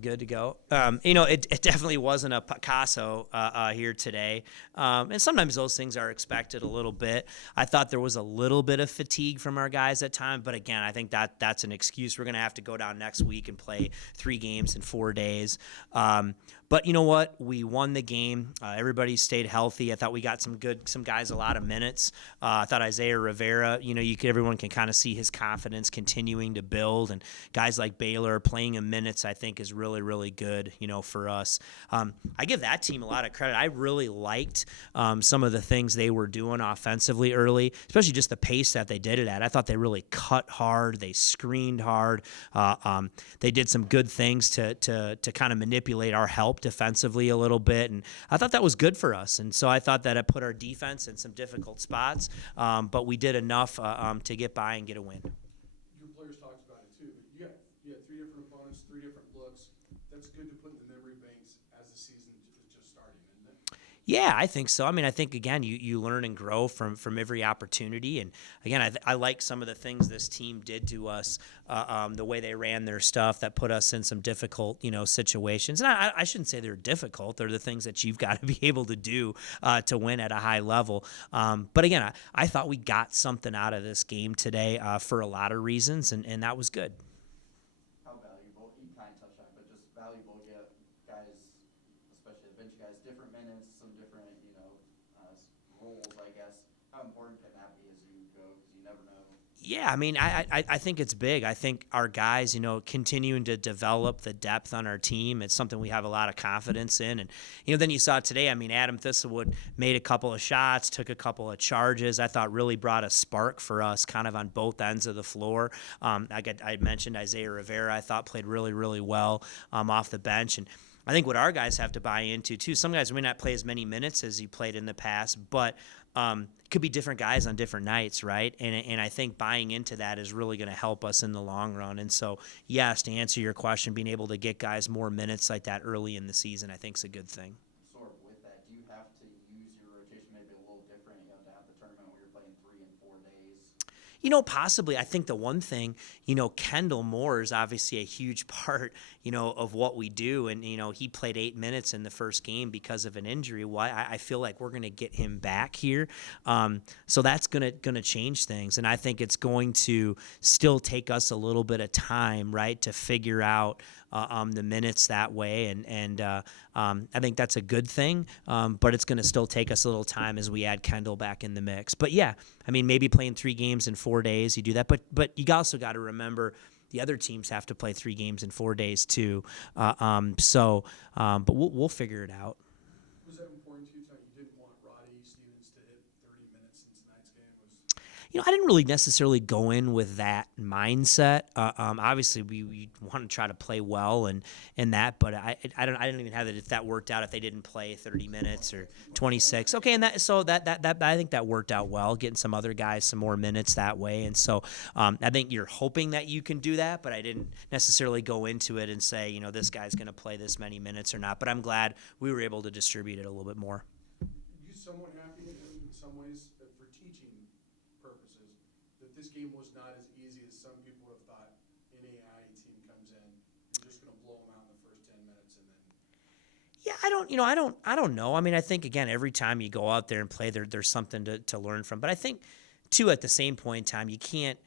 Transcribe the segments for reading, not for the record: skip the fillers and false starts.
good to go. It definitely wasn't a Picasso here today. And sometimes those things are expected a little bit. I thought there was a little bit of fatigue from our guys at times, but again, I think that's an excuse. We're going to have to go down next week and play 3 games in 4 days. But you know what? We won the game. Everybody stayed healthy. I thought we got some guys a lot of minutes. I thought Isaiah Rivera, everyone can kind of see his confidence continuing to build, and guys like Baylor playing in minutes, I think, is really, really good, for us. I give that team a lot of credit. I really liked some of the things they were doing offensively early, especially just the pace that they did it at. I thought they really cut hard. They screened hard. They did some good things to kind of manipulate our help defensively a little bit, and I thought that was good for us. And so I thought that it put our defense in some difficult spots, but we did enough to get by and get a win. Your players talked about it too, but you had 3 different opponents, 3 different looks. That's good to put in the memory banks as the season is just starting, isn't it? Yeah, I think so. I mean, I think, again, you learn and grow from every opportunity. And, again, I like some of the things this team did to us, the way they ran their stuff that put us in some difficult, situations. And I shouldn't say they're difficult. They're the things that you've got to be able to do to win at a high level. But, again, I thought we got something out of this game today for a lot of reasons, and that was good. How valuable, you kind of touched on it, but just valuable to get guys, especially the bench guys, different minutes, some different, roles, I guess. How important can that be as you go? Because you never know. Yeah, I mean, I think it's big. I think our guys, continuing to develop the depth on our team, it's something we have a lot of confidence in. And, then you saw today, I mean, Adam Thistlewood made a couple of shots, took a couple of charges. I thought really brought a spark for us kind of on both ends of the floor. I mentioned Isaiah Rivera, I thought played really, really well off the bench. And I think what our guys have to buy into, too, some guys may not play as many minutes as he played in the past, but it could be different guys on different nights, right? And I think buying into that is really going to help us in the long run. And so, yes, to answer your question, being able to get guys more minutes like that early in the season, I think is a good thing. Sort of with that, do you have to use your rotation maybe a little different, to have the tournament where you're playing 3 and 4 days? Possibly. I think the one thing, Kendall Moore is obviously a huge part, of what we do. And, he played 8 minutes in the first game because of an injury. Well, I feel like we're going to get him back here. So that's going to change things. And I think it's going to still take us a little bit of time, right, to figure out the minutes that way. And I think that's a good thing, but it's going to still take us a little time as we add Kendall back in the mix. But, yeah, I mean, maybe playing 3 games in 4 days, you do that. But you also got to remember the other teams have to play 3 games in 4 days too. But we'll figure it out. Was that important to you tonight? You didn't want Roddy Stevens to hit 30 minutes in tonight's game? I didn't really necessarily go in with that mindset. Obviously, we want to try to play well and that, but I didn't even have it if that worked out if they didn't play 30 minutes or 26. Okay, and that I think that worked out well, getting some other guys some more minutes that way. And so I think you're hoping that you can do that, but I didn't necessarily go into it and say, this guy's going to play this many minutes or not. But I'm glad we were able to distribute it a little bit more. You somewhat happy in some ways for teaching purposes that this game was not as easy as some people have thought. NAI team comes in, you're just going to blow them out in the first 10 minutes, and then. Yeah, I don't know. I mean, I think again, every time you go out there and play, there's something to learn from. But I think too, at the same point in time, you can't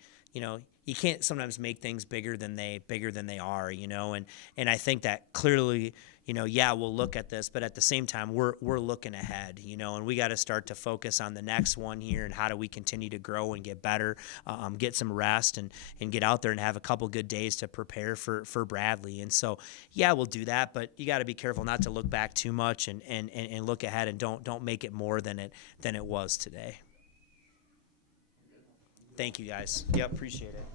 sometimes make things bigger than they are, and I think that clearly. We'll look at this, but at the same time, we're looking ahead, and we got to start to focus on the next one here and how do we continue to grow and get better, get some rest and get out there and have a couple good days to prepare for Bradley. And so, we'll do that, but you got to be careful not to look back too much and look ahead and don't make it more than it was today. Thank you, guys. Yep, appreciate it.